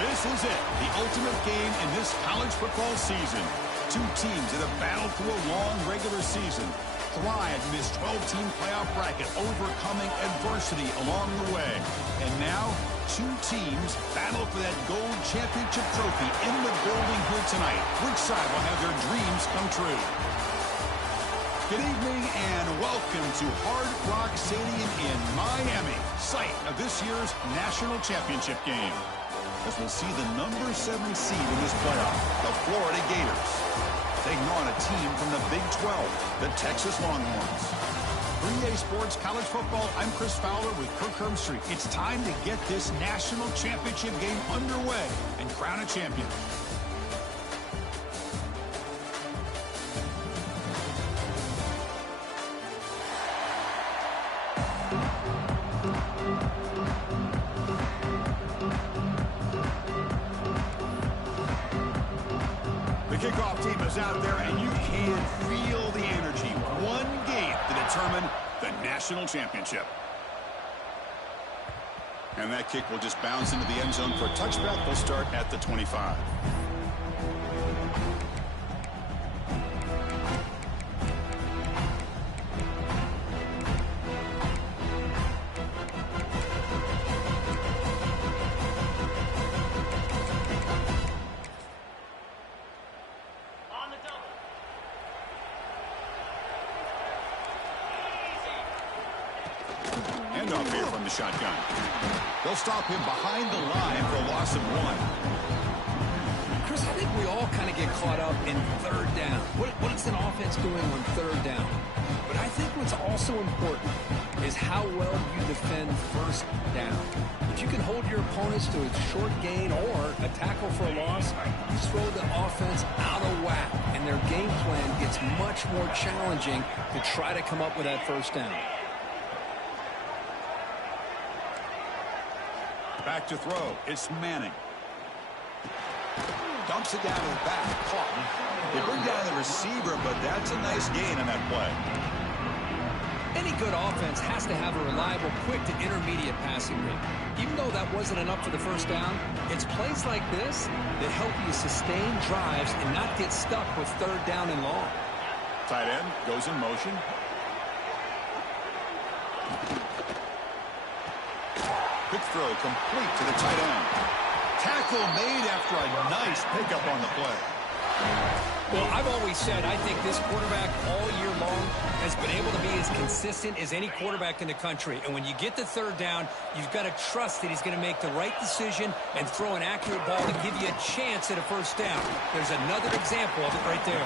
This is it, the ultimate game in this college football season. Two teams that have battled through a long regular season, thrived in this 12-team playoff bracket, overcoming adversity along the way. And now, two teams battle for that gold championship trophy in the building here tonight. Which side will have their dreams come true? Good evening and welcome to Hard Rock Stadium in Miami, site of this year's national championship game. As we'll see the number 7 seed in this playoff, the Florida Gators, taking on a team from the Big 12, the Texas Longhorns. For EA Sports College Football, I'm Chris Fowler with Kirk Herbstreit. It's time to get this national championship game underway and crown a champion. Kickoff team is out there, and you can feel the energy. One game to determine the national championship. And that kick will just bounce into the end zone for a touchback. They'll start at the 25. Handoff here from the shotgun. They'll stop him behind the line for a loss of 1. Chris, I think we all kind of get caught up in third down. What is an offense doing on third down? But I think what's also important is how well you defend first down. If you can hold your opponents to a short gain or a tackle for a loss, you throw the offense out of whack, and their game plan gets much more challenging to try to come up with that first down. Back to throw. It's Manning. Dumps it down to the back. Caught. They bring down the receiver, but that's a nice gain on that play. Any good offense has to have a reliable, quick to intermediate passing game. Even though that wasn't enough for the first down, it's plays like this that help you sustain drives and not get stuck with third down and long. Tight end goes in motion. Quick throw complete to the tight end. Tackle made after a nice pickup on the play. Well, I've always said I think this quarterback all year long has been able to be as consistent as any quarterback in the country. And when you get the third down, you've got to trust that he's going to make the right decision and throw an accurate ball to give you a chance at a first down. There's another example of it right there.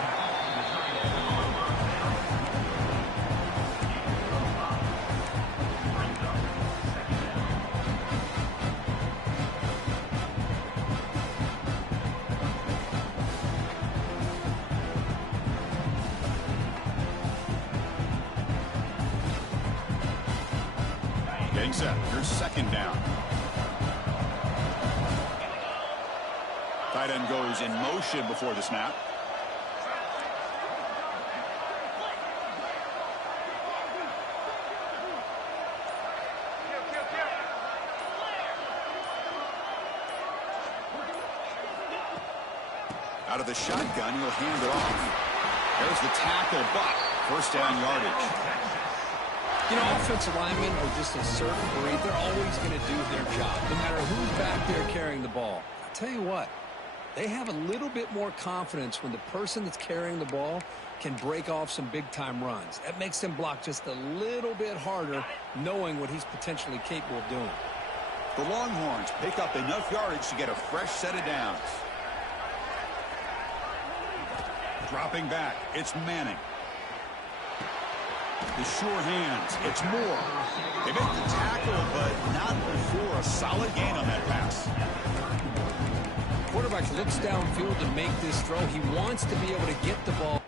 Getting set. Here's second down. Tight end goes in motion before the snap. Out of the shotgun, he'll hand it off. There's the tackle, but first down yardage. You know, offensive linemen are just a certain breed. They're always going to do their job, no matter who's back there carrying the ball. I'll tell you what, they have a little bit more confidence when the person that's carrying the ball can break off some big-time runs. That makes them block just a little bit harder, knowing what he's potentially capable of doing. The Longhorns pick up enough yardage to get a fresh set of downs. Dropping back, it's Manning. The sure hands, it's Moore. They make the tackle, but not before a solid gain on that pass. Quarterback looks downfield to make this throw. He wants to be able to get the ball.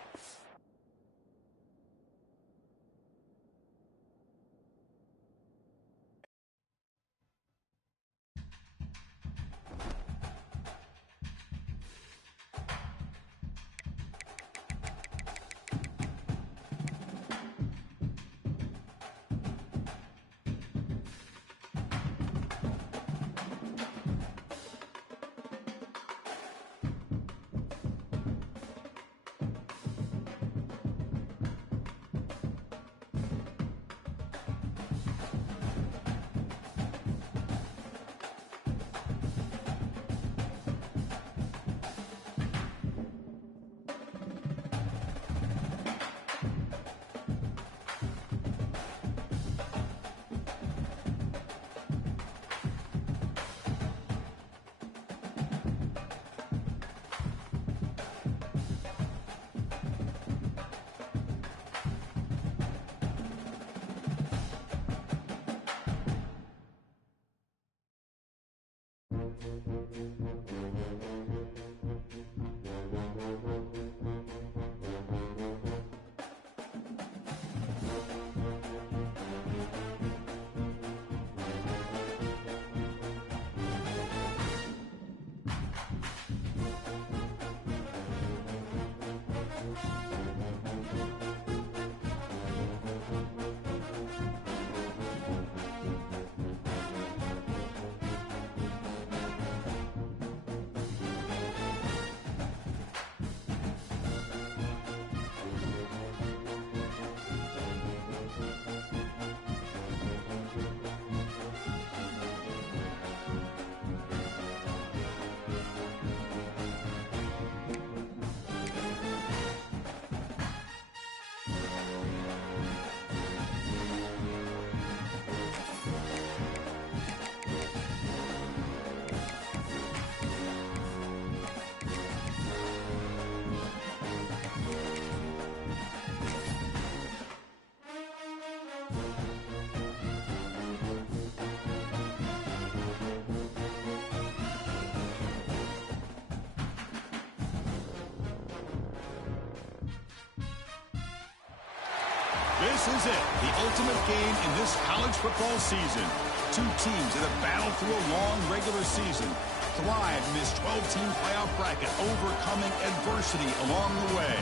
This is it, the ultimate game in this college football season. Two teams that have battled through a long regular season, thrived in this 12-team playoff bracket, overcoming adversity along the way.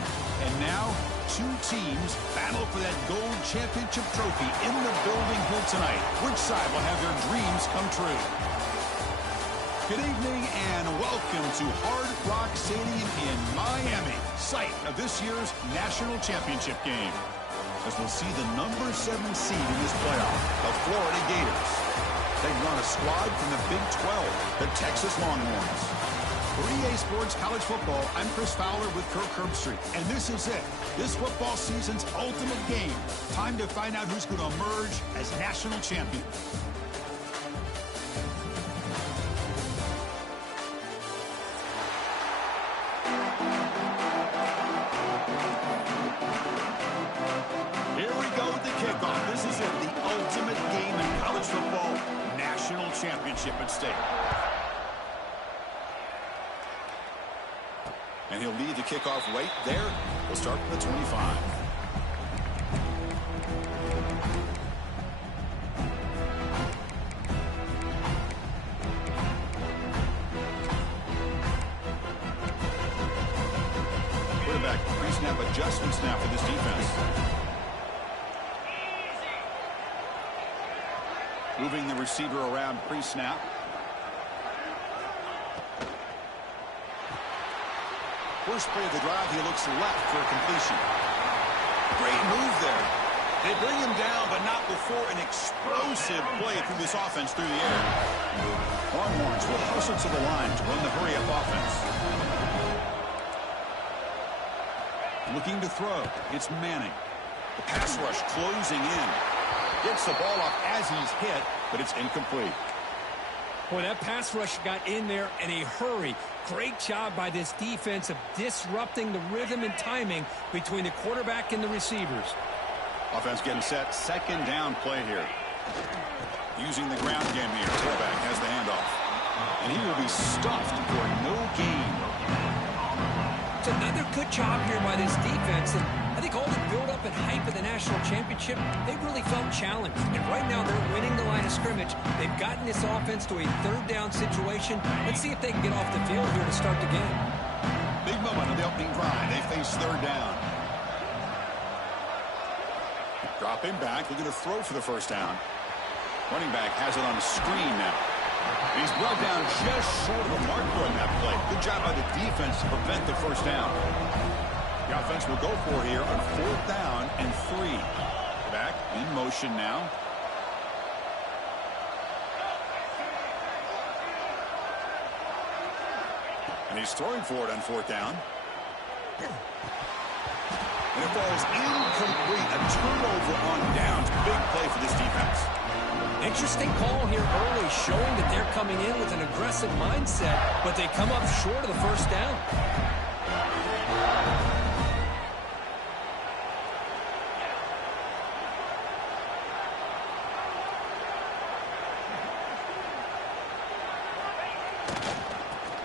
And now, two teams battle for that gold championship trophy in the building here tonight. Which side will have their dreams come true? Good evening and welcome to Hard Rock Stadium in Miami, site of this year's national championship game. As we'll see the number 7 seed in this playoff, the Florida Gators. Taking on a squad from the Big 12, the Texas Longhorns. For EA Sports College Football, I'm Chris Fowler with Kirk Herbstreit, and this is it. This football season's ultimate game. Time to find out who's going to emerge as national champion. Championship at stake. And he'll lead the kickoff right there. We'll start from the 25. Quarterback pre-snap adjustments now for this defense. Moving the receiver around pre-snap. First play of the drive, he looks left for a completion. Great move there. They bring him down, but not before an explosive play through this offense through the air. Longhorns will hustle to the line to run the hurry-up offense. Looking to throw. It's Manning. The pass rush closing in. Gets the ball off as he's hit, but it's incomplete. Boy, that pass rush got in there in a hurry. Great job by this defense of disrupting the rhythm and timing between the quarterback and the receivers. Offense getting set. Second down play here. Using the ground game here. Quarterback has the handoff. And he will be stuffed for no gain. It's another good job here by this defense. And I think all the build-up and hype of the national championship, they really felt challenged. And right now they're winning the line of scrimmage. They've gotten this offense to a third down situation. Let's see if they can get off the field here to start the game. Big moment on the opening drive. They face third down. Drop him back. Looking to throw for the first down. Running back has it on the screen now. He's brought down just short of the mark on that play. Good job by the defense to prevent the first down. The offense will go for here on 4th down and 3. Back in motion now. And he's throwing for it on 4th down. And it falls incomplete. A turnover on downs. Big play for this defense. Interesting call here early, showing that they're coming in with an aggressive mindset, but they come up short of the first down.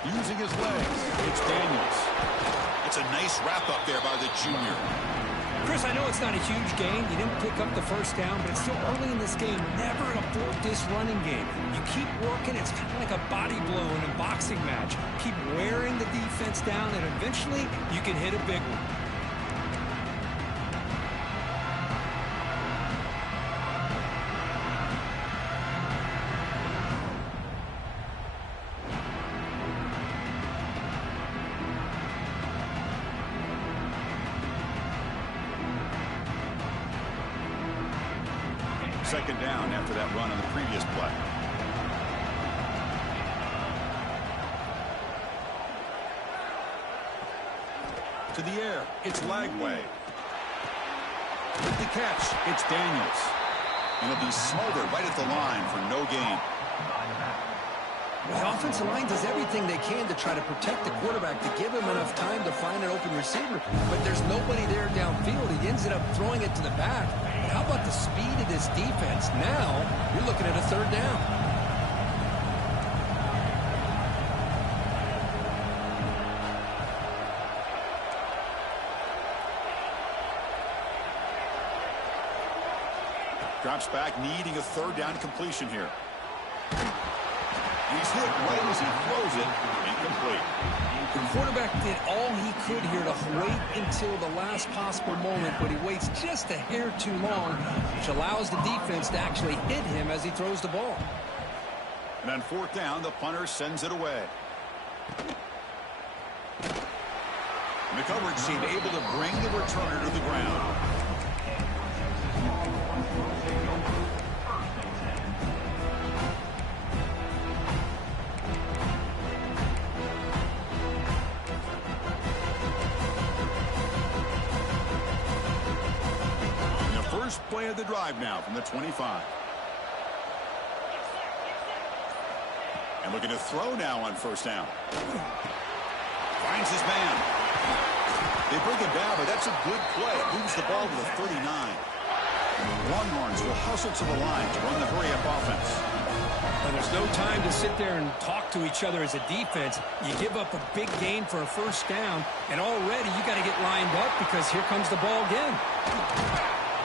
Using his legs, it's Daniels. It's a nice wrap-up there by the junior. Chris, I know it's not a huge gain. You didn't pick up the first down, but it's still early in this game. Never abort this running game. You keep working. It's kind of like a body blow in a boxing match. Keep wearing the defense down, and eventually you can hit a big one. Second down after that run on the previous play. To the air, it's Lagway. With the catch, it's Daniels. And it'll be smothered right at the line for no gain. The offensive line does everything they can to try to protect the quarterback, to give him enough time to find an open receiver. But there's nobody there downfield. He ends up throwing it to the back. But how about the speed of this defense? Now, you're looking at a third down. Drops back, needing a third down completion here. He's hit right as he throws it. Incomplete. The quarterback did all he could here to wait until the last possible moment, but he waits just a hair too long, which allows the defense to actually hit him as he throws the ball. And on fourth down, the punter sends it away. And the coverage seemed able to bring the returner to the ground. Play of the drive now from the 25. And looking to throw now on first down. Finds his man. They bring him down, but that's a good play. Moves the ball to the 39. Longhorns will hustle to the line to run the hurry-up offense. And there's no time to sit there and talk to each other as a defense. You give up a big gain for a first down, and already you got to get lined up because here comes the ball again.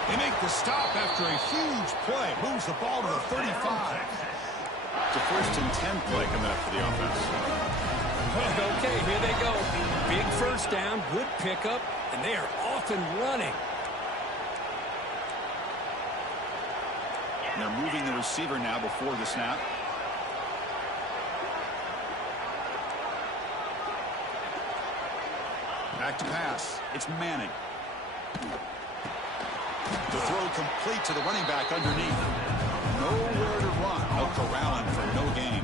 They make the stop after a huge play. Moves the ball to the 35. It's a first and 10 play coming up for the offense. Okay, here they go. Big first down, good pickup, and they are off and running. And they're moving the receiver now before the snap. Back to pass. It's Manning. The throw complete to the running back underneath. Nowhere to run. No corralling for no gain.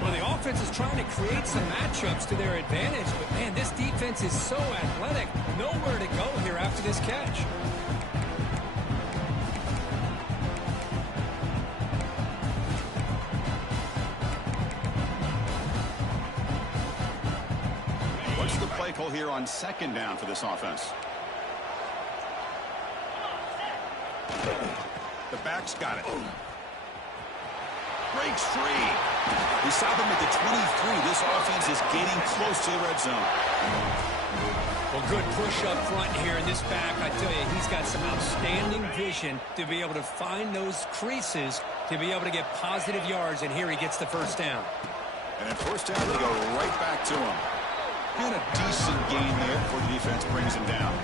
Well, the offense is trying to create some matchups to their advantage, but, man, this defense is so athletic. Nowhere to go here after this catch. What's the play call here on second down for this offense? The back's got it. Breaks free. We stop him at the 23. This offense is getting close to the red zone. Well, good push up front here in this back. I tell you, he's got some outstanding vision to be able to find those creases, to be able to get positive yards, and here he gets the first down. And at first down, they go right back to him. And a decent gain there before the defense brings him down.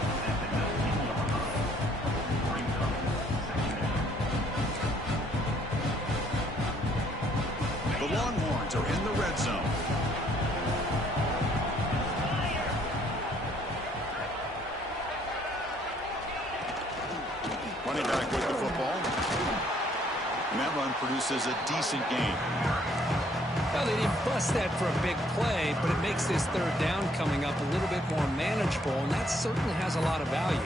The Longhorns are in the red zone. Running back with the football. And that run produces a decent gain. Well, they didn't bust that for a big play, but it makes this third down coming up a little bit more manageable, and that certainly has a lot of value.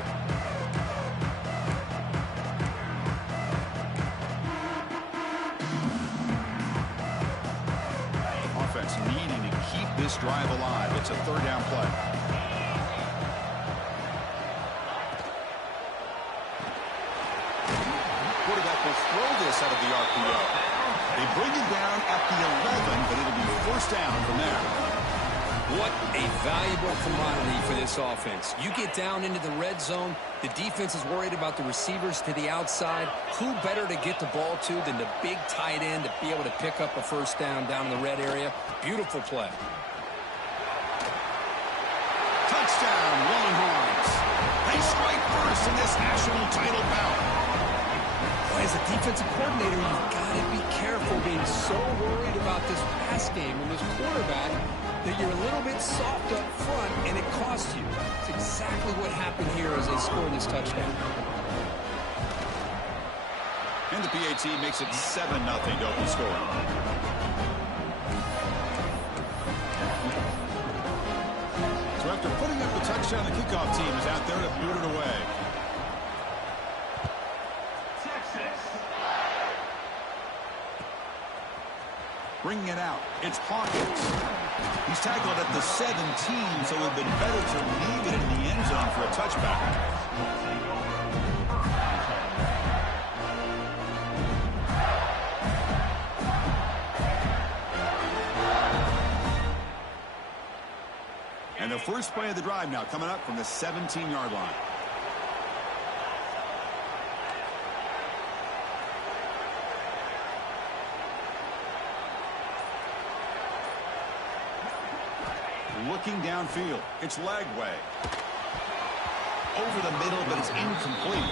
Offense needing to keep this drive alive. It's a third down play. Quarterback will throw this out of the RPO. They bring it down at the 11, but it'll be first down from there. What a valuable commodity for this offense. You get down into the red zone, the defense is worried about the receivers to the outside. Who better to get the ball to than the big tight end to be able to pick up a first down in the red area? Beautiful play. Touchdown, Longhorns. They strike first in this national title bout. As a defensive coordinator, you've got to be careful being so worried about this pass game and this quarterback that you're a little bit soft up front, and it costs you. It's exactly what happened here as they scored this touchdown. And the PAT makes it 7-0 to open the score. So after putting up the touchdown, the kickoff team is out there to boot it away. Bringing it out, it's Hawkins. He's tackled at the 17, so it would have been better to leave it in the end zone for a touchback. And the first play of the drive now coming up from the 17-yard line. Looking downfield, it's Lagway. Over the middle, but it's incomplete.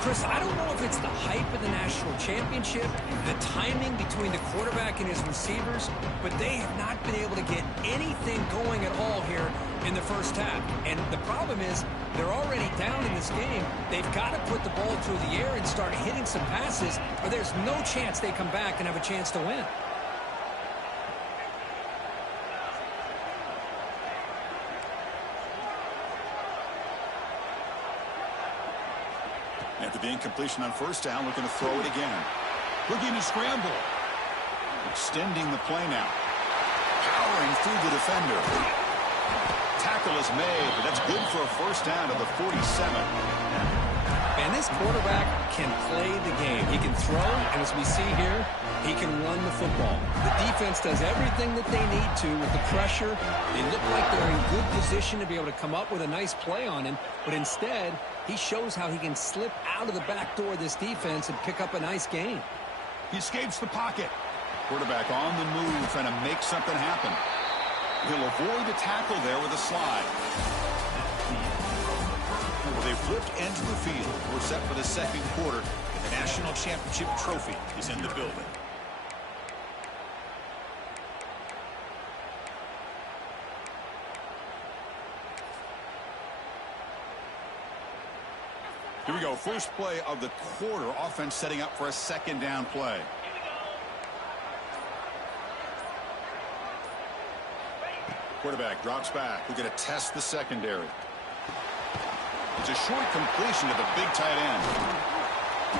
Chris, I don't know if it's the hype of the national championship, the timing between the quarterback and his receivers, but they have not been able to get anything going at all here in the first half. And the problem is they're already down in this game. They've got to put the ball through the air and start hitting some passes, or there's no chance they come back and have a chance to win. After the incompletion on first down, looking to throw it again. Looking to scramble. Extending the play now. Powering through the defender. Tackle is made, but that's good for a first down to the 47. And this quarterback can play the game. He can throw, and as we see here, he can run the football. The defense does everything that they need to with the pressure. They look like they're in good position to be able to come up with a nice play on him, but instead, he shows how he can slip out of the back door of this defense and pick up a nice gain. He escapes the pocket. Quarterback on the move, trying to make something happen. He'll avoid the tackle there with a slide. Well, they flipped into the field. We're set for the second quarter, and the national championship trophy is in the building. Here we go. First play of the quarter. Offense setting up for a second down play. Quarterback drops back. We're going to test the secondary. It's a short completion to the big tight end.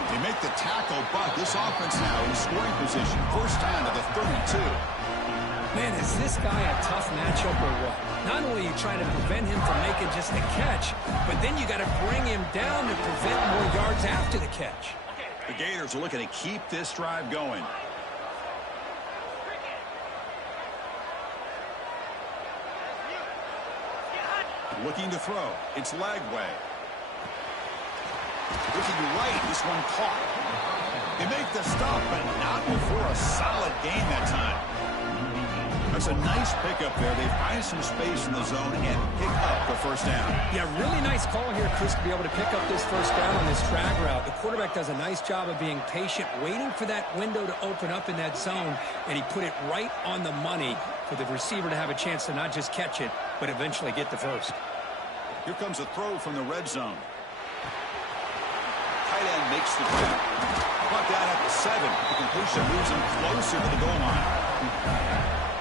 They make the tackle, but this offense now in scoring position. First down to the 32. Man, is this guy a tough matchup or what? Not only are you trying to prevent him from making just a catch, but then you got to bring him down to prevent more yards after the catch. The Gators are looking to keep this drive going. Looking to throw. It's Lagway. Looking right. This one caught. They make the stop, but not before a solid gain that time. That's a nice pickup there. They find some space in the zone and pick up the first down. Yeah, really nice call here, Chris, to be able to pick up this first down on this drag route. The quarterback does a nice job of being patient, waiting for that window to open up in that zone, and he put it right on the money for the receiver to have a chance to not just catch it, but eventually get the first. Here comes a throw from the red zone. Tight end makes the grab. Brought down at the 7. The completion moves him closer to the goal line.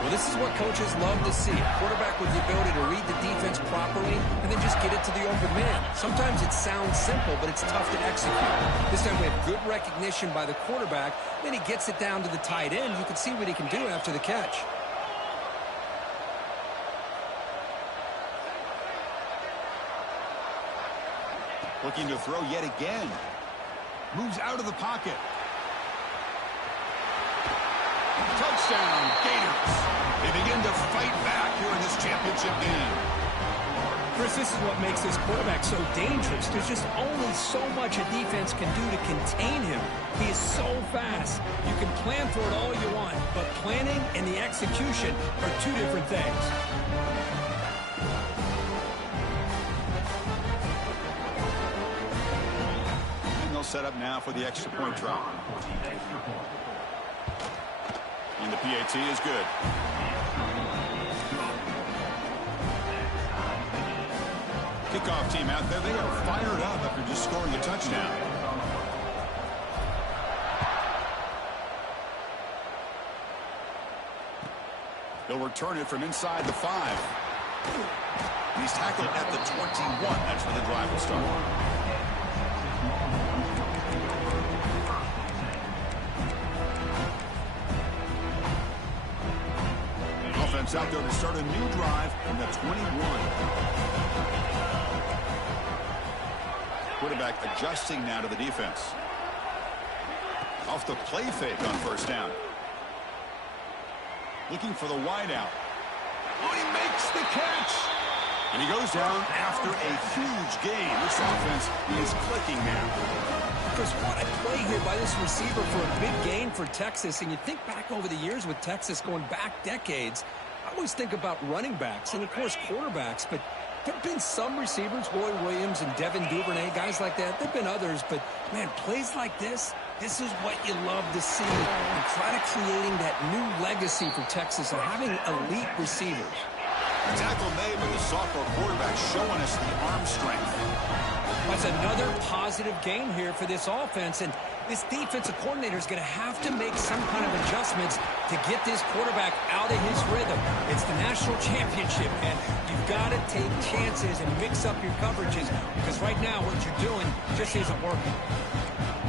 Well, this is what coaches love to see. A quarterback with the ability to read the defense properly and then just get it to the open man. Sometimes it sounds simple, but it's tough to execute. This time we have good recognition by the quarterback. Then he gets it down to the tight end. You can see what he can do after the catch. Looking to throw yet again. Moves out of the pocket. Touchdown, Gators. They begin to fight back here in this championship game. Chris, this is what makes this quarterback so dangerous. There's just only so much a defense can do to contain him. He is so fast. You can plan for it all you want, but planning and the execution are two different things. And they'll set up now for the extra point try. And the PAT is good. Kickoff team out there. They are fired up after just scoring a touchdown. They'll return it from inside the 5. He's tackled at the 21. That's where the drive will start. Offense out there to start a new drive from the 21. Quarterback adjusting now to the defense. Off the play fake on first down. Looking for the wideout. Oh, he makes the catch. And he goes down after a huge gain. This offense is clicking now. Chris, what a play here by this receiver for a big gain for Texas. And you think back over the years with Texas going back decades, I always think about running backs and, of course, quarterbacks. But there have been some receivers, Roy Williams and Devin Duvernay, guys like that. There have been others. But, man, plays like this is what you love to see. And try to creating that new legacy for Texas and having elite receivers. Tackle made with the sophomore quarterback showing us the arm strength. That's another positive gain here for this offense, and this defensive coordinator is going to have to make some kind of adjustments to get this quarterback out of his rhythm. It's the national championship, and you've got to take chances and mix up your coverages, because right now what you're doing just isn't working.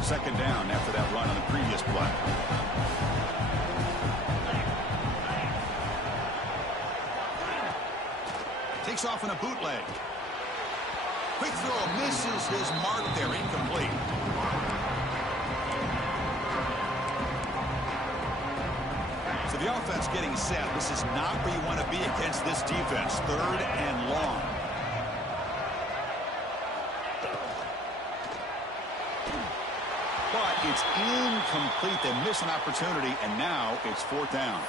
Second down after that run on the previous play. Takes off in a bootleg. Quick throw misses his mark there, incomplete. So the offense getting set. This is not where you want to be against this defense. 3rd and long. But it's incomplete. They miss an opportunity, and now it's 4th down.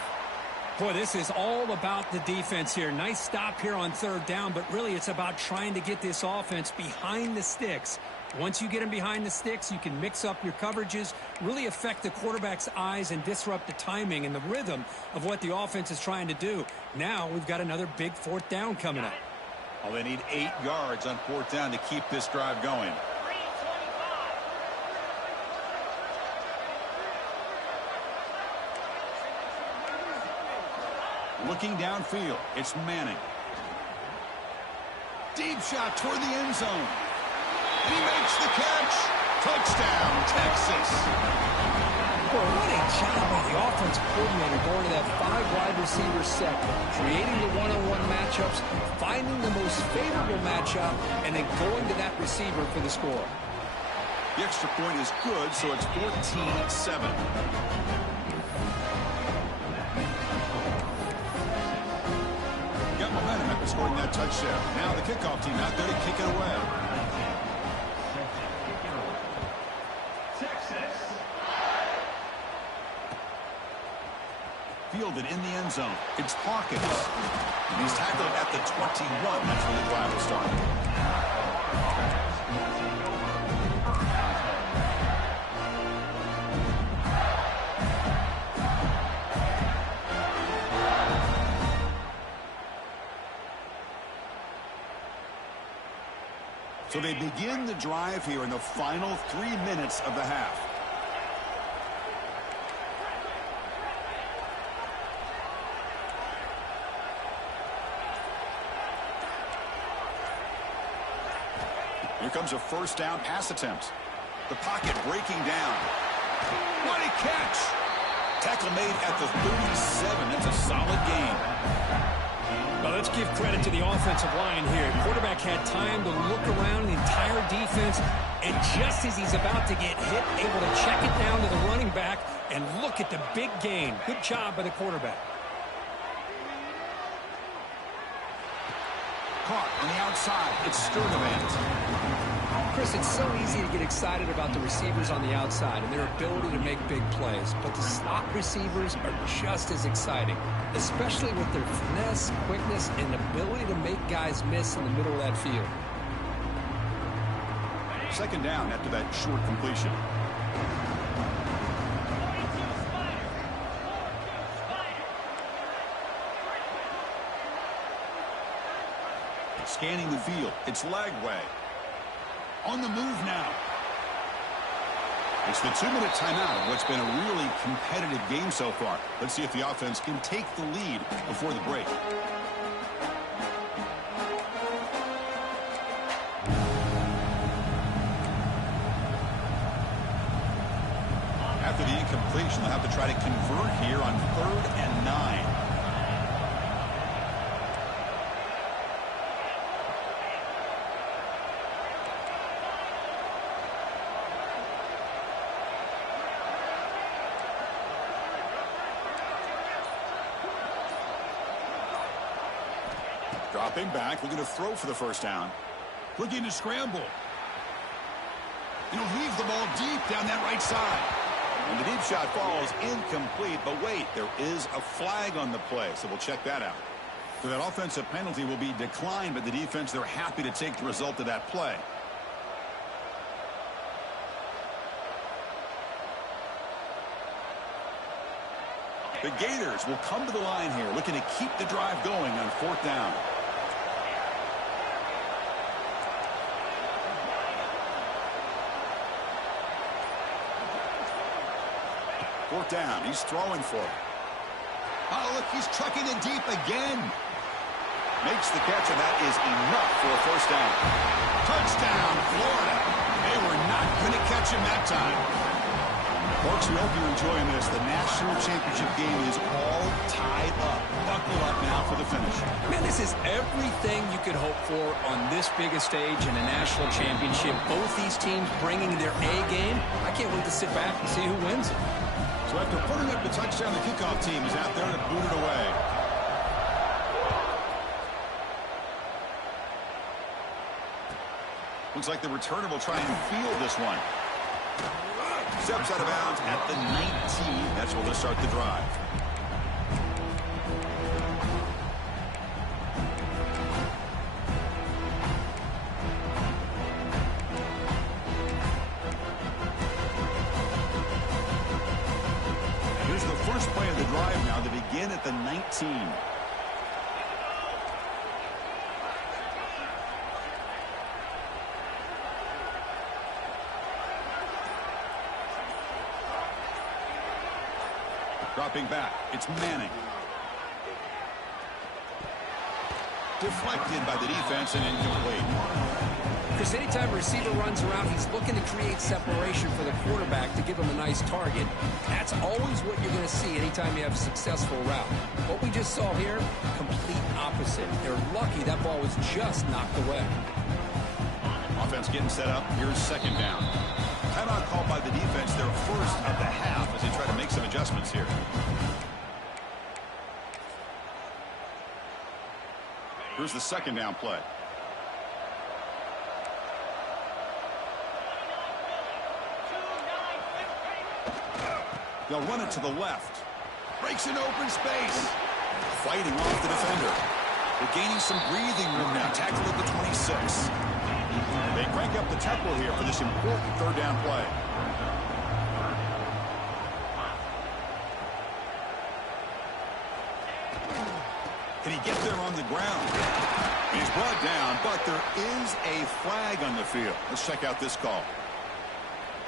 Boy, this is all about the defense here. Nice stop here on 3rd down, but really it's about trying to get this offense behind the sticks. Once you get them behind the sticks, you can mix up your coverages, really affect the quarterback's eyes and disrupt the timing and the rhythm of what the offense is trying to do. Now we've got another big 4th down coming up. Well, they need 8 yards on 4th down to keep this drive going. Looking downfield, it's Manning. Deep shot toward the end zone. And he makes the catch. Touchdown, Texas. Boy, what a job by the offensive coordinator going to that 5-wide receiver set, creating the one-on-one matchups, finding the most favorable matchup, and then going to that receiver for the score. The extra point is good, so it's 14-7. Got momentum after scoring that touchdown. Now the kickoff team out there to kick it away. Fielded in the end zone. It's Hawkins. And he's tackled at the 21. That's where the drive will start. So they begin the drive here in the final 3 minutes of the half. Here comes a first down pass attempt. The pocket breaking down. What a catch! Tackle made at the 37. That's a solid gain. Well, let's give credit to the offensive line here. Quarterback had time to look around the entire defense, and just as he's about to get hit, able to check it down to the running back, And look at the big gain. Good job by the quarterback. Caught on the outside. It's Sturdivant. Chris, it's so easy to get excited about the receivers on the outside and their ability to make big plays, but the slot receivers are just as exciting, especially with their finesse, quickness, and ability to make guys miss in the middle of that field. Second down after that short completion. Scanning the field. It's Lagway. On the move now. It's the 2-minute timeout of what's been a really competitive game so far. Let's see if the offense can take the lead before the break. After the incompletion, they'll have to try to convert here on 3rd and 9. Dropping back, looking to throw for the first down. Looking to scramble. He'll leave the ball deep down that right side. And the deep shot falls incomplete, but wait, there is a flag on the play, so we'll check that out. So that offensive penalty will be declined by the defense. They're happy to take the result of that play. The Gators will come to the line here, looking to keep the drive going on 4th down. Fourth down. He's throwing for it. Oh, look, he's trucking it deep again. Makes the catch, and that is enough for a first down. Touchdown, Florida. They were not going to catch him that time. Folks, we hope you're enjoying this. The national championship game is all tied up. Buckle up now for the finish. Man, this is everything you could hope for on this biggest stage in a national championship. Both these teams bringing their A game. I can't wait to sit back and see who wins it. So after putting up the touchdown, the kickoff team is out there to boot it away. Looks like the returner will try and field this one. Steps out of bounds at the 19. That's where they'll start the drive. Here's the first play of the drive now. They begin at the 19. Dropping back. It's Manning. Deflected by the defense and incomplete. Because anytime a receiver runs around, he's looking to create separation for the quarterback to give him a nice target. That's always what you're going to see anytime you have a successful route. What we just saw here, complete opposite. They're lucky that ball was just knocked away. Offense getting set up. Here's second down. Timeout called by the defense, their first of the half, as they try to make some adjustments here. Here's the second down play. They'll run it to the left. Breaks in open space. Fighting off the defender. They're gaining some breathing room now. Tackled at the 26. They crank up the tempo here for this important third down play. Can he get there on the ground? He's brought down, but there is a flag on the field. Let's check out this call.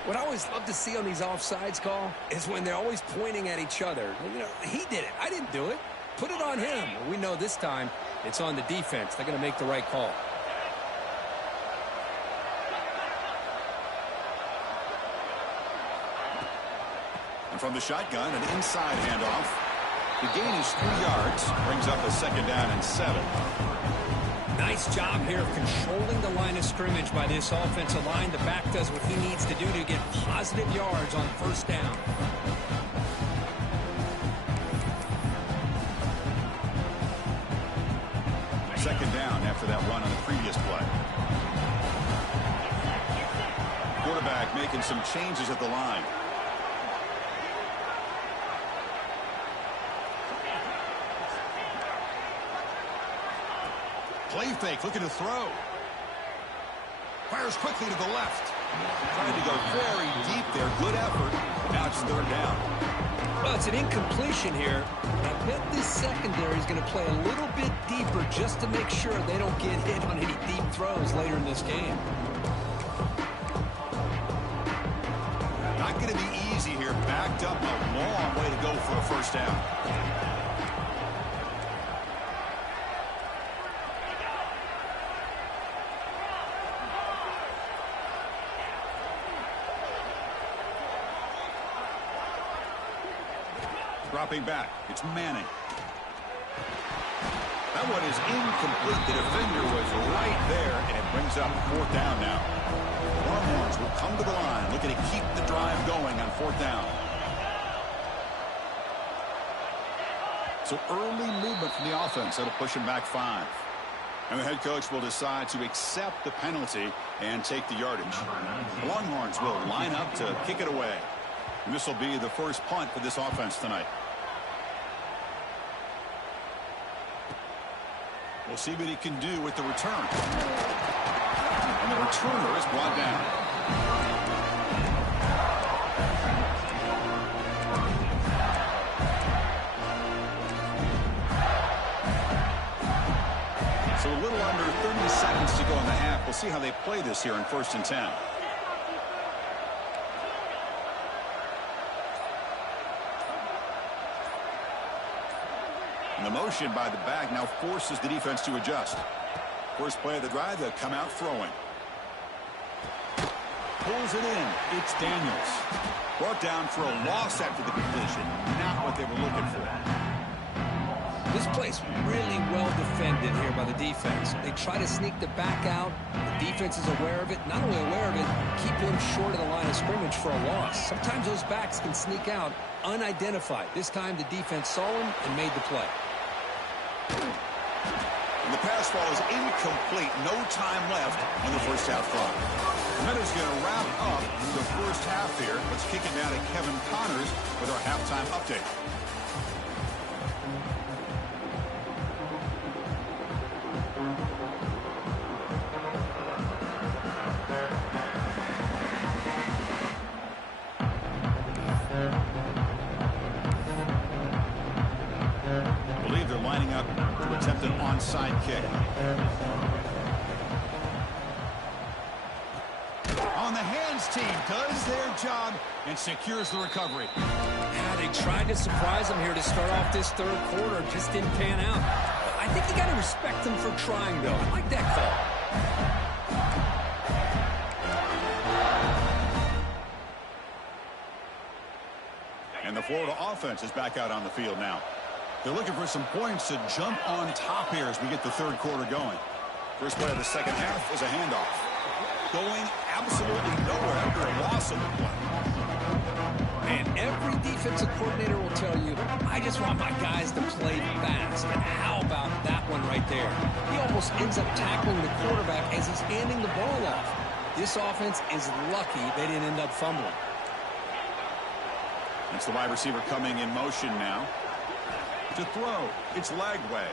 What I always love to see on these offsides call is when they're always pointing at each other. You know, he did it. I didn't do it. Put it on him. We know this time it's on the defense. They're going to make the right call. And from the shotgun, an inside handoff. The gain is 3 yards. Brings up a second down and 7. Nice job here of controlling the line of scrimmage by this offensive line. The back does what he needs to do to get positive yards on first down. Second down after that run on the previous play. Quarterback making some changes at the line. Play fake, looking to throw. Fires quickly to the left. Trying to go very deep there. Good effort. Now it's third down. Well, it's an incompletion here. I bet this secondary is going to play a little bit deeper just to make sure they don't get hit on any deep throws later in this game. Not going to be easy here. Backed up a long way to go for a first down. Dropping back. It's Manning. That one is incomplete. The defender was right there, and it brings up fourth down now. Longhorns will come to the line, looking to keep the drive going on fourth down. So early movement from the offense. That'll push him back 5. And the head coach will decide to accept the penalty and take the yardage. The Longhorns will line up to kick it away. And this will be the first punt for this offense tonight. We'll see what he can do with the return. And the returner is brought down. So a little under 30 seconds to go in the half. We'll see how they play this here in 1st and 10. And the motion by the back now forces the defense to adjust. First play of the drive, they'll come out throwing. Pulls it in. It's Daniels. Brought down for a loss after the completion. Not what they were looking for. This play's really well defended here by the defense. They try to sneak the back out. The defense is aware of it. Not only aware of it, keeping them short of the line of scrimmage for a loss. Sometimes those backs can sneak out unidentified. This time the defense saw him and made the play. And the pass ball is incomplete. No time left on the first half clock. And that is going to wrap up the first half here. Let's kick it down to Kevin Connors with our halftime update. I believe they're lining up to attempt an onside kick. On the hands team does their job and secures the recovery. Yeah, they tried to surprise him here to start off this third quarter. Just didn't pan out. I think you got to respect them for trying, though. I like that call. And the Florida offense is back out on the field now. They're looking for some points to jump on top here as we get the third quarter going. First play of the second half is a handoff. Going absolutely nowhere after a loss on the play. Man, every defensive coordinator will tell you, I just want my guys to play fast. And how about that one right there? He almost ends up tackling the quarterback as he's handing the ball off. This offense is lucky they didn't end up fumbling. It's the wide receiver coming in motion now. To throw, it's Lagway.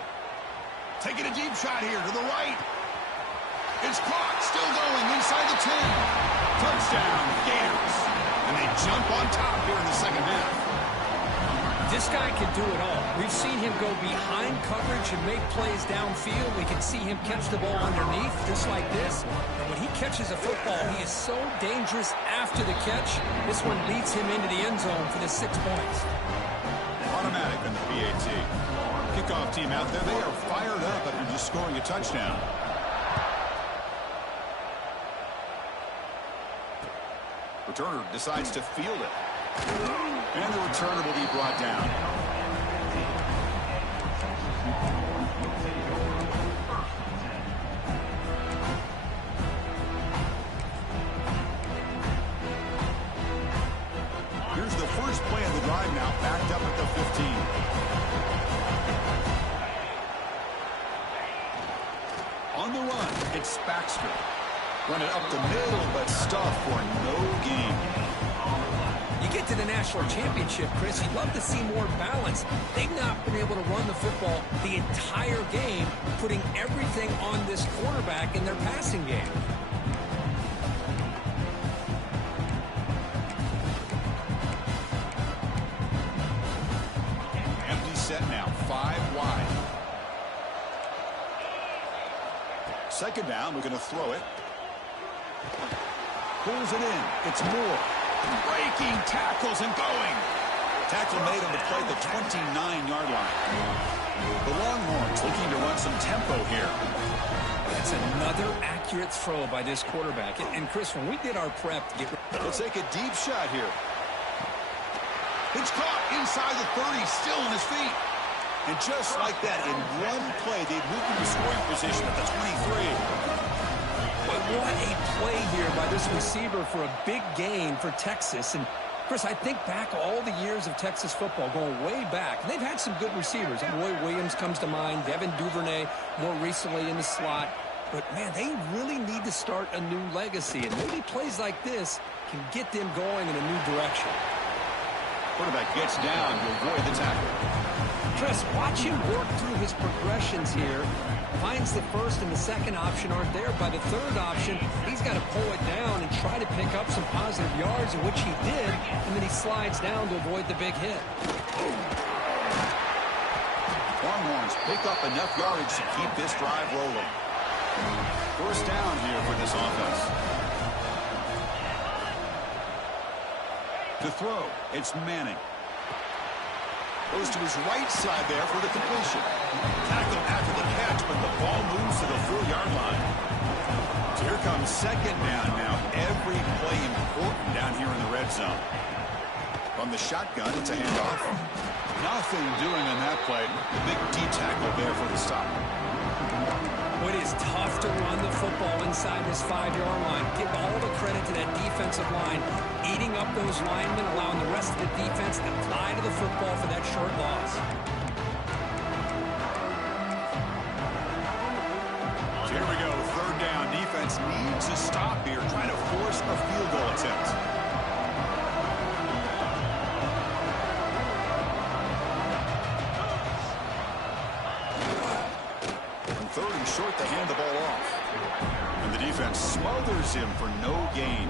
Taking a deep shot here to the right. It's caught, still going inside the 10. Touchdown, Gators. And they jump on top here in the second half. This guy can do it all. We've seen him go behind coverage and make plays downfield. We can see him catch the ball underneath, just like this. And when he catches a football, he is so dangerous after the catch. This one leads him into the end zone for the 6 points. Automatic on the PAT. Kickoff team out there. They are fired up after just scoring a touchdown. Returner decides to field it. And the returner will be brought down. Here's the first play of the drive now, backed up at the 15. It's Baxter. Run it up the middle, but stuff for no gain. You get to the national championship, Chris, you'd love to see more balance. They've not been able to run the football the entire game, putting everything on this quarterback in their passing game. Empty set now, 5 wide. Second down, we're going to throw it. Pulls it in. It's Moore. Breaking tackles and going. Tackle made him to play the 29-yard line. The Longhorns looking to run some tempo here. That's another accurate throw by this quarterback. And Chris, when we did our prep to get... Let's take a deep shot here. It's caught inside the 30, still on his feet. And just like that, in one play, they've moved into scoring position at the 23. But what a play here by this receiver for a big gain for Texas. And, Chris, I think back all the years of Texas football, going way back. And they've had some good receivers. Roy Williams comes to mind, Devin Duvernay more recently in the slot. But, man, they really need to start a new legacy. And maybe plays like this can get them going in a new direction. Quarterback gets down to avoid the tackle. Chris, watch him work through his progressions here. Finds the first and the second option aren't there. By the third option, he's got to pull it down and try to pick up some positive yards, in which he did, and then he slides down to avoid the big hit. Longhorns pick up enough yardage to keep this drive rolling. First down here for this offense. To throw, it's Manning. Goes to his right side there for the completion. Tackled after the catch, but the ball moves to the 4-yard line. So here comes second down now. Every play important down here in the red zone. From the shotgun, it's a handoff. Nothing doing on that play. The big D tackle there for the stop. It is tough to run the football inside this 5-yard line. Give all the credit to that defensive line, eating up those linemen, allowing the rest of the defense to fly to the football for that short loss. So here we go, third down. Defense needs a stop here, trying to force a field goal attempt. Third and short to hand the ball off. And the defense smothers him for no gain.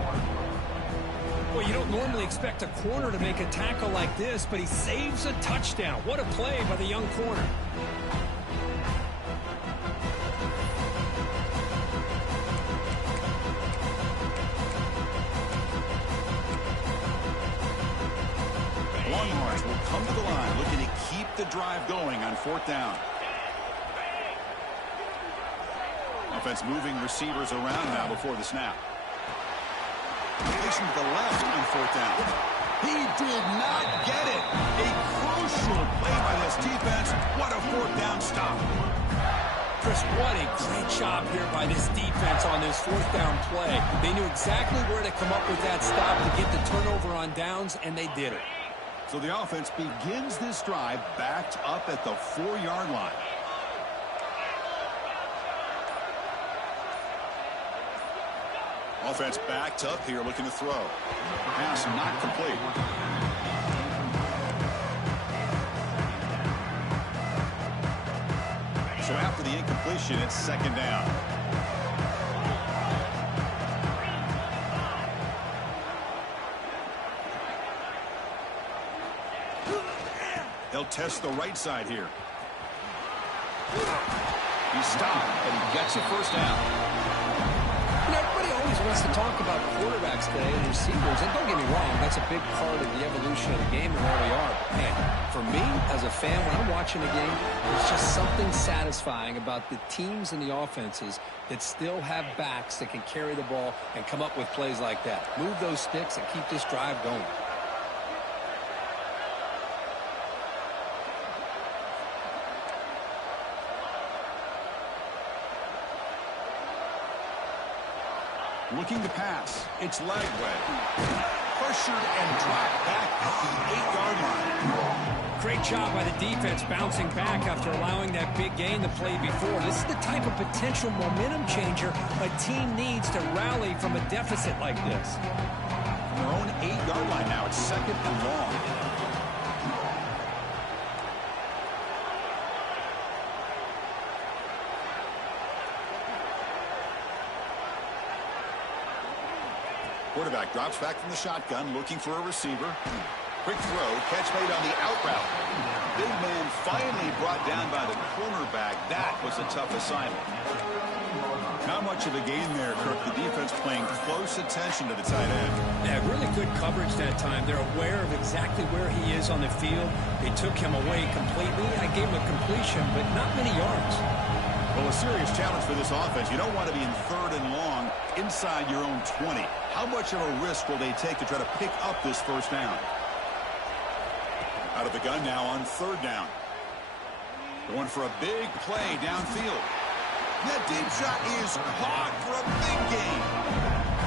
Well, you don't normally expect a corner to make a tackle like this, but he saves a touchdown. What a play by the young corner. Longhorns will come to the line looking to keep the drive going on fourth down. Offense moving receivers around now before the snap. Facing to the left on fourth down. He did not get it. A crucial play by this defense. What a fourth down stop. Chris, what a great job here by this defense on this fourth down play. They knew exactly where to come up with that stop to get the turnover on downs, and they did it. So the offense begins this drive backed up at the 4-yard line. Offense backed up here, looking to throw. Pass not complete. So after the incompletion, it's second down. They'll test the right side here. He stopped, but he gets a first down. Everybody always wants to talk about quarterbacks today and receivers, and don't get me wrong, that's a big part of the evolution of the game and where we are. Man, for me, as a fan, when I'm watching a game, there's just something satisfying about the teams and the offenses that still have backs that can carry the ball and come up with plays like that. Move those sticks and keep this drive going. Looking to pass. It's Lagway. Pressured and dropped back at the 8-yard line. Great job by the defense bouncing back after allowing that big gain the play before. This is the type of potential momentum changer a team needs to rally from a deficit like this. From their own 8-yard line now, it's second and long. Quarterback drops back from the shotgun, looking for a receiver. Quick throw, catch made on the out route. Big man finally brought down by the cornerback. That was a tough assignment. Not much of a gain there, Kirk. The defense paying close attention to the tight end. Yeah, really good coverage that time. They're aware of exactly where he is on the field. They took him away completely. I gave him a completion, but not many yards. Well, a serious challenge for this offense. You don't want to be in third and long inside your own 20. How much of a risk will they take to try to pick up this first down? Out of the gun now on third down. Going for a big play downfield. That deep shot is caught for a big gain.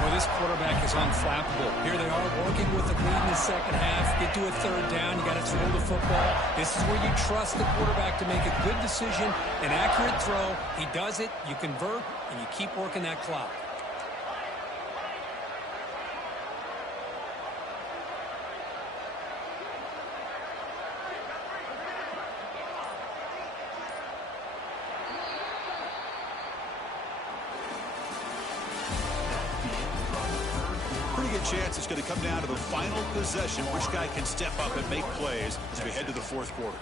Well, this quarterback is unflappable. Here they are working with the lead in the second half. Get to a third down. You got to throw the football. This is where you trust the quarterback to make a good decision, an accurate throw. He does it, you convert, and you keep working that clock. Chance it's going to come down to the final possession. Which guy can step up and make plays as we head to the fourth quarter.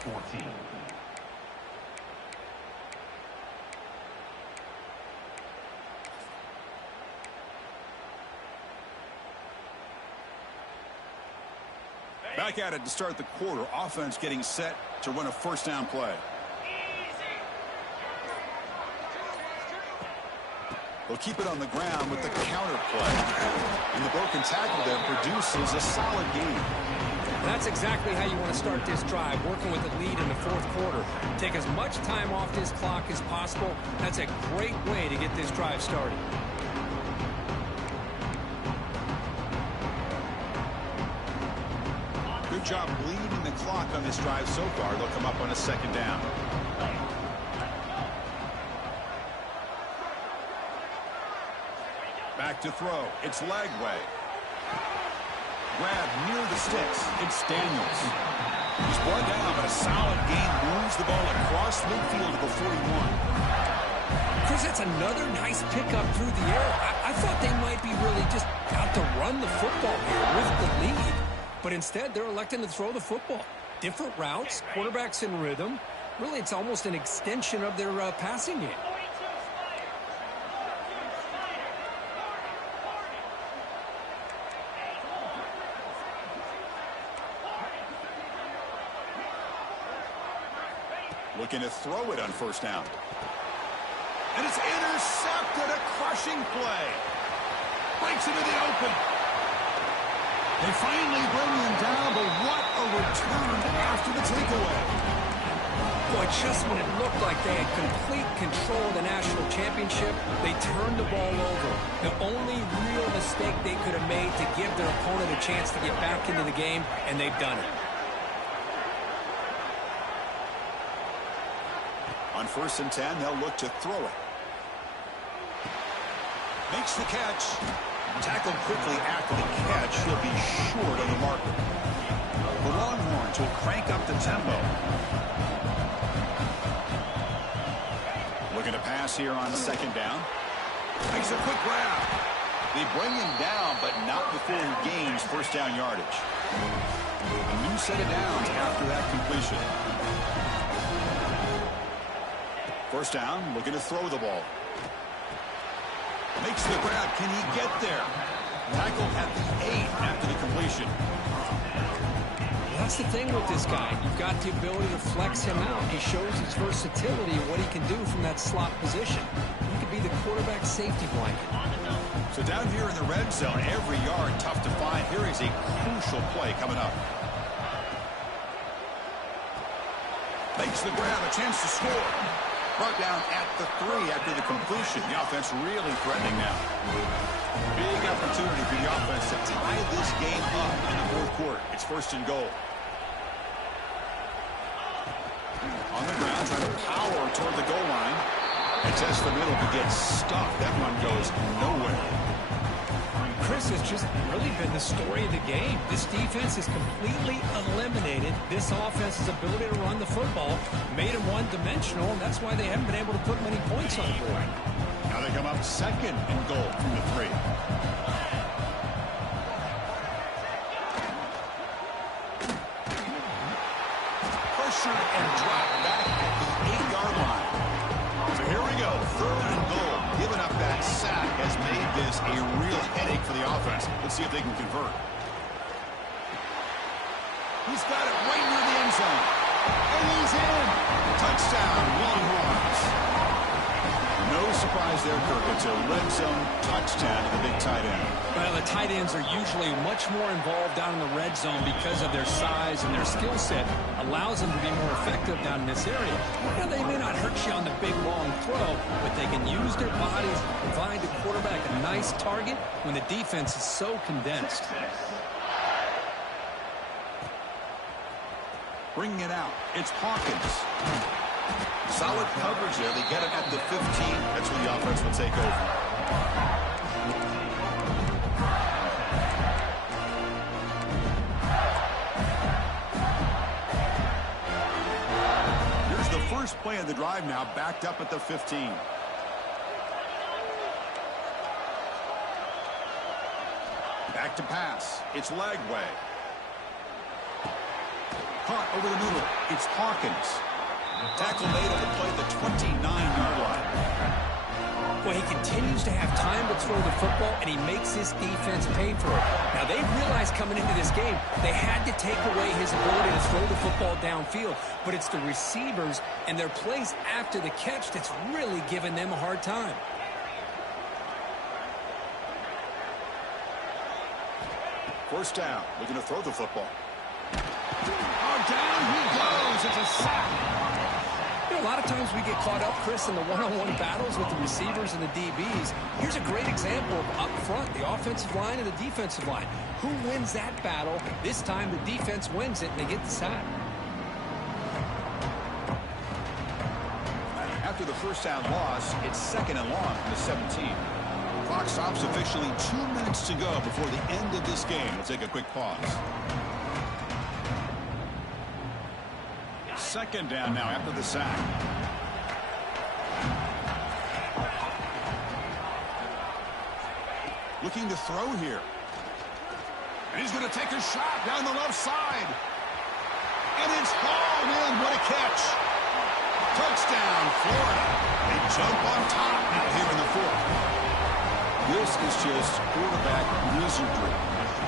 Back at it to start the quarter. Offense getting set to run a first down play. They'll keep it on the ground with the counter play. And the broken tackle there produces a solid gain. That's exactly how you want to start this drive, working with the lead in the fourth quarter. Take as much time off this clock as possible. That's a great way to get this drive started. Good job bleeding the clock on this drive so far. They'll come up on a second down. Back to throw. It's Lagway. Grab near the sticks. It's Daniels. He's brought down, but a solid gain moves the ball across midfield to the 41. Chris, that's another nice pickup through the air. I thought they might be really just out to run the football here with the lead. But instead, they're electing to throw the football. Different routes, quarterbacks in rhythm. Really, it's almost an extension of their passing game. Looking to throw it on first down. And it's intercepted. A crushing play. Breaks into the open. They finally bring him down, but what a return after the takeaway. Boy, just when it looked like they had complete control of the national championship, they turned the ball over. The only real mistake they could have made to give their opponent a chance to get back into the game, and they've done it. On 1st and 10, they'll look to throw it. Makes the catch. Tackled quickly after the catch. He'll be short on the marker. The Longhorns will crank up the tempo. Looking to pass here on second down. Makes a quick grab. They bring him down, but not before he gains first down yardage. A new set of downs after that completion. First down, looking to throw the ball. Makes the grab. Can he get there? Tackled at the 8 after the completion. That's the thing with this guy. You've got the ability to flex him out. He shows his versatility and what he can do from that slot position. He could be the quarterback safety blanket. So down here in the red zone, every yard tough to find. Here is a crucial play coming up. Makes the grab, a chance to score. Brought down at the 3 after the completion. The offense really threatening now. Big opportunity for the offense to tie this game up in the fourth quarter. It's 1st and goal. toward the goal line. And tests the middle, but gets stuck. That run goes nowhere. Chris, has just really been the story of the game. This defense has completely eliminated this offense's ability to run the football, made them one-dimensional, and that's why they haven't been able to put many points on the board. Now they come up second and goal from the 3. Pressure and drop back at the 8-yard line. So here we go, third and goal. Giving up that sack has made this a real headache for the offense. Let's see if they can convert. He's got it right near the end zone. And he's in. Touchdown, Longhorns. No surprise there, Kirk. It's a red zone touchdown to the big tight end. Well, the tight ends are usually much more involved down in the red zone because of their size and their skill set. Allows them to be more effective down in this area. Now, they may not hurt you on the big, long throw, but they can use their bodies to provide the quarterback a nice target when the defense is so condensed. Bringing it out, it's Hawkins. Solid coverage there. They get it at the 15. That's when the offense will take over. Here's the first play of the drive now, backed up at the 15. Back to pass. It's Lagway. Caught over the middle. It's Hawkins. Tackle made on the play, the 29-yard line. Well, he continues to have time to throw the football, and he makes his defense pay for it. Now, they realized coming into this game they had to take away his ability to throw the football downfield, but it's the receivers and their plays after the catch that's really giving them a hard time. First down, looking to throw the football. Oh, down he goes. It's a sack. You know, a lot of times we get caught up, Chris, in the one-on-one battles with the receivers and the DBs. Here's a great example of up front, the offensive line and the defensive line. Who wins that battle? This time the defense wins it, and they get the sack. After the first down loss, it's second and long from the 17. Clock stops officially 2 minutes to go before the end of this game. We'll take a quick pause. Second down now after the sack. Looking to throw here. And he's going to take a shot down the left side. And it's hauled in. What a catch. Touchdown, Florida. They jump on top now here in the 4th. This is just quarterback wizardry.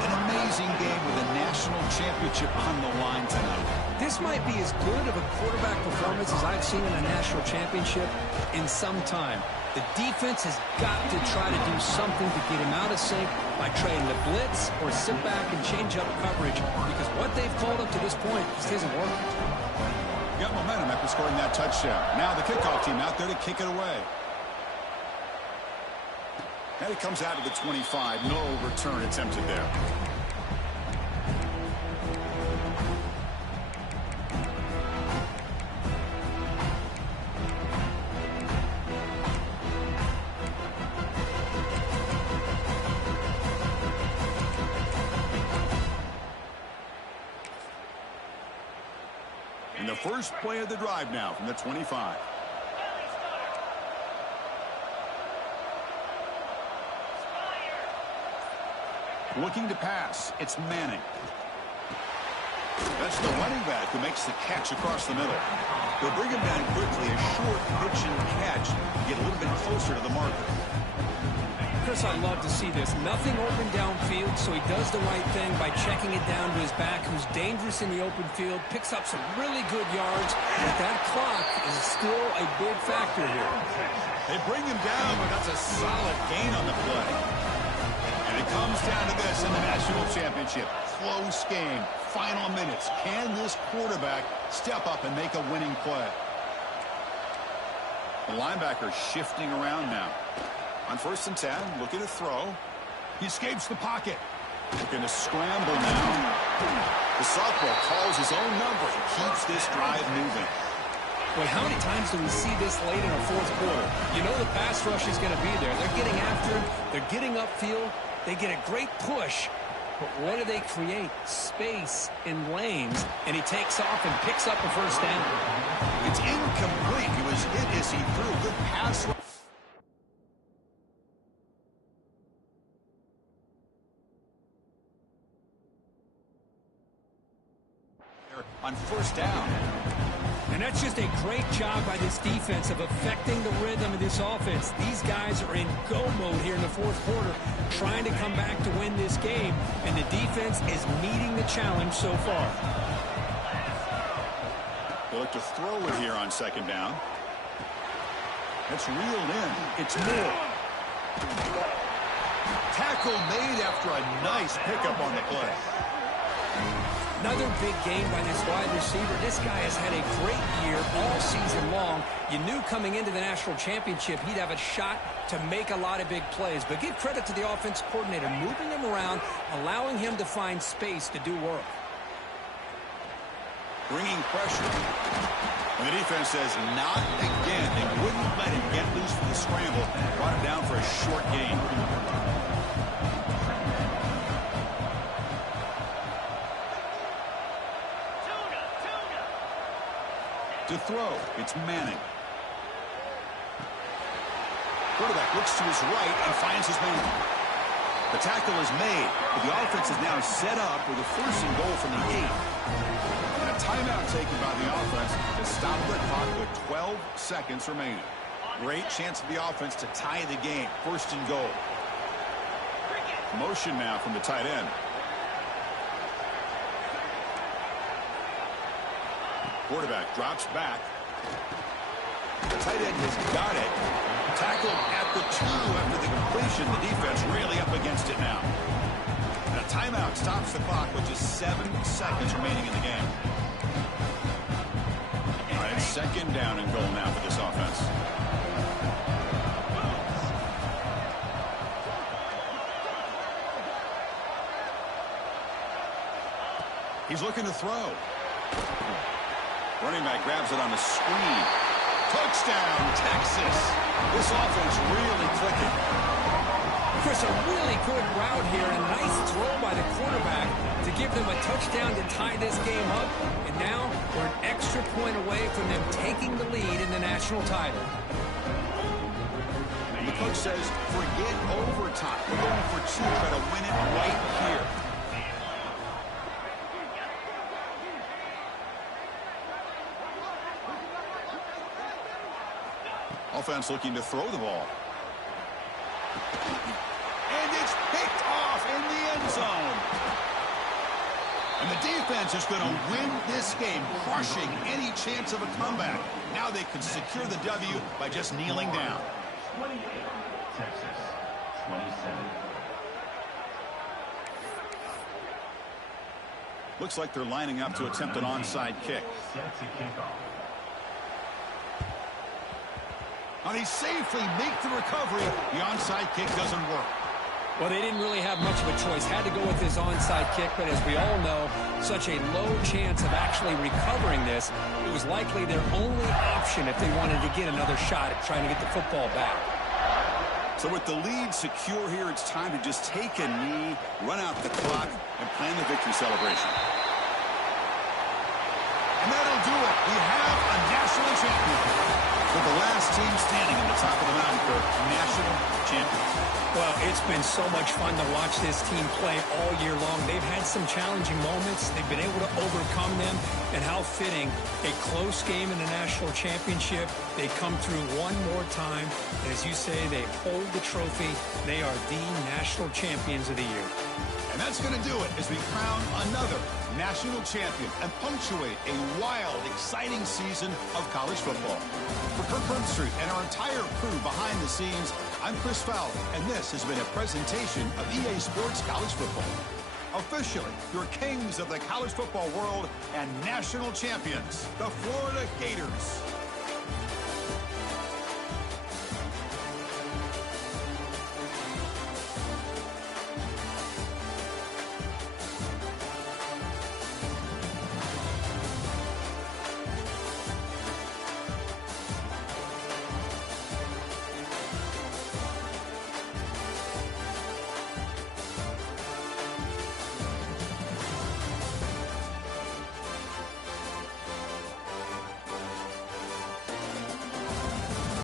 An amazing game with a national championship on the line tonight. This might be as good of a quarterback performance as I've seen in a national championship in some time. The defense has got to try to do something to get him out of sync by trying to blitz or sit back and change up coverage, because what they've called up to this point just isn't working. Got momentum after scoring that touchdown. Now the kickoff team out there to kick it away. And it comes out to the 25. No return attempted there. And the first play of the drive now from the 25. Looking to pass. It's Manning. That's the running back who makes the catch across the middle. They'll bring him down quickly. A short pitch and catch to get a little bit closer to the marker. Chris, I love to see this. Nothing open downfield, so he does the right thing by checking it down to his back, who's dangerous in the open field, picks up some really good yards, but that clock is still a big factor here. They bring him down, but that's a solid gain on the play. And it comes down to this in the national championship. Close game, final minutes. Can this quarterback step up and make a winning play? The linebacker shifting around now. On 1st and 10, looking to throw. He escapes the pocket. Looking to scramble now. The southpaw calls his own number and keeps this drive moving. Boy, how many times do we see this late in a fourth quarter? You know the pass rush is going to be there. They're getting after him. They're getting upfield. They get a great push. But what do they create? Space in lanes. And he takes off and picks up a first down. It's incomplete. He was hit as he threw a good pass rush. On first down. And that's just a great job by this defense of affecting the rhythm of this offense. These guys are in go mode here in the fourth quarter, trying to come back to win this game, and the defense is meeting the challenge so far. They look to throw it here on second down. That's reeled in. It's Moore. Tackle made after a nice pickup on the play. Another big game by this wide receiver. This guy has had a great year all season long. You knew coming into the national championship he'd have a shot to make a lot of big plays. But give credit to the offense coordinator, moving him around, allowing him to find space to do work. Bringing pressure. And the defense says not again. They wouldn't let him get loose for the scramble. Brought him down for a short gain. To throw, it's Manning. Quarterback looks to his right and finds his man. The tackle is made, but the offense is now set up with a first and goal from the 8. And a timeout taken by the offense to stop the clock with 12 seconds remaining. Great chance for the offense to tie the game. First and goal. Motion now from the tight end. Quarterback drops back. The tight end has got it. Tackled at the 2 after the completion. The defense really up against it now. And a timeout stops the clock with just 7 seconds remaining in the game. All right, second down and goal now for this offense. He's looking to throw. Running back grabs it on the screen. Touchdown, Texas. This offense really clicking. Chris, a really good route here. A nice throw by the quarterback to give them a touchdown to tie this game up. And now we're an extra point away from them taking the lead in the national title. And the coach says, forget overtime. We're going for 2. Try to win it right here. Offense looking to throw the ball. And it's picked off in the end zone. And the defense is going to win this game, crushing any chance of a comeback. Now they can secure the W by just kneeling down. 28, Texas, 27. Looks like they're lining up to attempt an onside kick. Set to kick off. And he safely makes the recovery. The onside kick doesn't work. Well, they didn't really have much of a choice. Had to go with his onside kick, but as we all know, such a low chance of actually recovering this. It was likely their only option if they wanted to get another shot at trying to get the football back. So with the lead secure here, it's time to just take a knee, run out the clock, and plan the victory celebration. And that'll do it. We have a national champion. With the last team standing at the top of the mountain for national champions. Well, it's been so much fun to watch this team play all year long. They've had some challenging moments. They've been able to overcome them. And how fitting, a close game in the national championship. They come through one more time. And as you say, they hold the trophy. They are the national champions of the year. And that's going to do it as we crown another national champion and punctuate a wild, exciting season of college football. For Kirk Herbstreit and our entire crew behind the scenes, I'm Chris Fowler, and this has been a presentation of EA Sports College Football. Officially, your kings of the college football world and national champions, the Florida Gators.